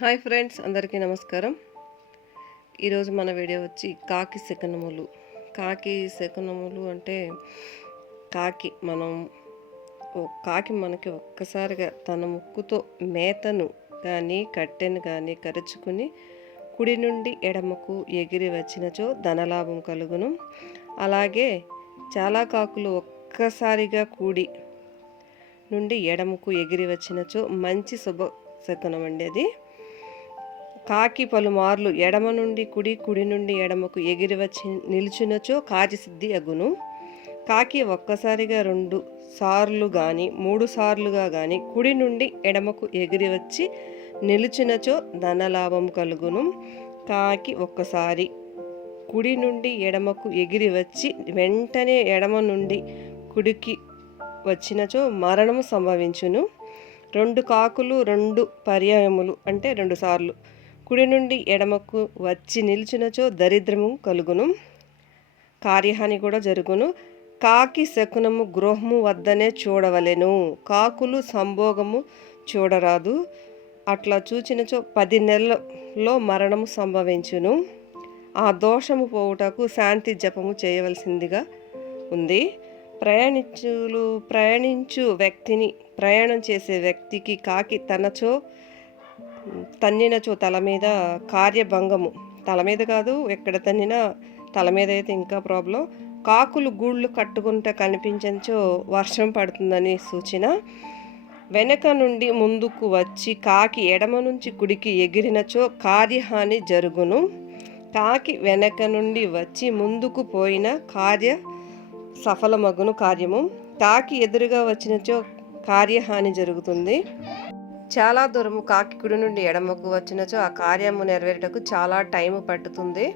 Hi friends, అందరికీ నమస్కారం. ఈరోజు మన వీడియో వచ్చి కాకి శకునములు. కాకి శకునములు అంటే కాకి మనకి ఒక్కసారిగా తన ముక్కుతో మేతను కానీ కట్టెను కానీ కరుచుకుని కుడి నుండి ఎడమకు ఎగిరి వచ్చినచో ధనలాభం కలుగును. అలాగే చాలా కాకులు ఒక్కసారిగా కుడి నుండి ఎడమకు ఎగిరి వచ్చినచో మంచి శుభ శకునం అండి అది. కాకి పలుమార్లు ఎడమ నుండి కుడి, కుడి నుండి ఎడమకు ఎగిరి వచ్చి నిలిచినచో కార్యసిద్ధి అగును. కాకి ఒక్కసారిగా 2 సార్లు కానీ 3 సార్లుగా కానీ కుడి నుండి ఎడమకు ఎగిరి వచ్చి నిలిచినచో ధనలాభం కలుగును. కాకి ఒక్కసారి కుడి నుండి ఎడమకు ఎగిరి వచ్చి వెంటనే ఎడమ నుండి కుడికి వచ్చినచో మరణము సంభవించును. 2 కాకులు 2 పర్యాయములు అంటే 2 సార్లు కుడి నుండి ఎడమకు వచ్చి నిలిచినచో దరిద్రము కలుగును, కార్యహాని కూడా జరుగును. కాకి శకునము గృహము వద్దనే చూడవలెను, కాకులు సంభోగము చూడరాదు. అట్లా చూచినచో 10 నెలల్లో మరణము సంభవించును. ఆ దోషము పోవుటకు శాంతి జపము చేయవలసిందిగా ఉంది. ప్రయాణం చేసే వ్యక్తికి కాకి తన్నినచో తల మీద కార్యభంగము. తల మీద కాదు, ఎక్కడ తన్నినా తల మీద అయితే ఇంకా ప్రాబ్లం. కాకులు గూళ్ళు కట్టుకుంటే కనిపించచో వర్షం పడుతుందని సూచన. వెనక నుండి ముందుకు వచ్చి కాకి ఎడమ నుంచి కుడికి ఎగిరినచో కార్యహాని జరుగును. కాకి వెనక నుండి వచ్చి ముందుకు పోయిన సఫలమగును కార్యము. కాకి ఎదురుగా వచ్చినచో కార్యహాని జరుగుతుంది. చాలా దూరము కాకి కుడి నుండి ఎడమకు వచ్చినచో ఆ కార్యము నెరవేరుటకు చాలా టైం పట్టుతుంది.